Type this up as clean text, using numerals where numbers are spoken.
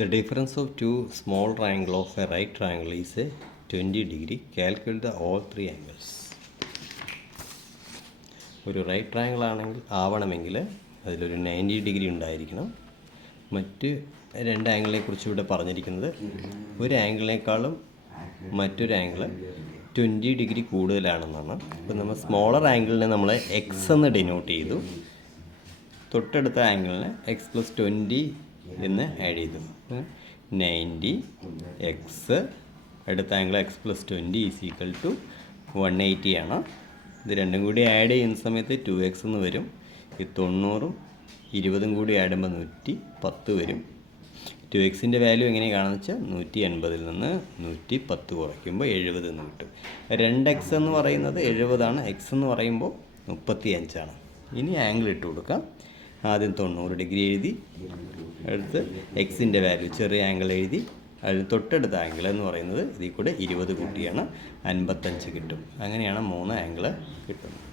The difference of two small triangles of a right triangle is a 20 degree. Calculate the all three angles. ഒരു right triangle ആവണമെങ്കിൽ അതിലൊരു 90 degree ഉണ്ടായിരിക്കണം. മറ്റ് രണ്ട് ആംഗിളിനെ കുറിച്ച് ഇവിടെ പറഞ്ഞിരിക്കുന്നത് ഒരു ആംഗിളിനേക്കാളും മറ്റൊരു ആംഗിൾ 20 ഡിഗ്രി കൂടുതലാണെന്നാണ്. അപ്പോൾ നമ്മൾ സ്മോളർ ആംഗിളിനെ നമ്മൾ എക്സ് എന്ന് ഡിനോട്ട് ചെയ്തു, തൊട്ടടുത്ത ആംഗിളിനെ എക്സ് പ്ലസ് 20 എന്ന് ആഡ് ചെയ്തു. 90 എക്സ് അടുത്ത angle x plus 20 is equal to 180 ആണ്. ഇത് രണ്ടും കൂടി ആഡ് ചെയ്യുന്ന സമയത്ത് 2x എന്ന് വരും. ഈ 90ഉം 20ഉം കൂടി ആഡ് ചെയ്യുമ്പോൾ 110 വരും. 2xൻ്റെ വാല്യൂ എങ്ങനെയാണ് കാണുന്നത് വെച്ചാൽ 180ൽ നിന്ന് 110 കുറയ്ക്കുമ്പോൾ 70 എന്ന് കിട്ടും. 2x എന്ന് പറയുന്നത് 70ആണ്, x എന്ന് പറയുമ്പോൾ 35ആണ്. ഇനി ആംഗിൾ ഇട്ട് കൊടുക്കാം. ആദ്യം 90 ഡിഗ്രി എഴുതി, അടുത്ത് എക്സിൻ്റെ വാല്യൂ ചെറിയ ആംഗിൾ എഴുതി, അതിന് തൊട്ടടുത്ത ആംഗിൾ എന്ന് പറയുന്നത് ഇതിൽ കൂടെ 20 കൂട്ടിയാണ് 55 കിട്ടും. അങ്ങനെയാണ് 3 ആംഗിൾ കിട്ടുന്നത്.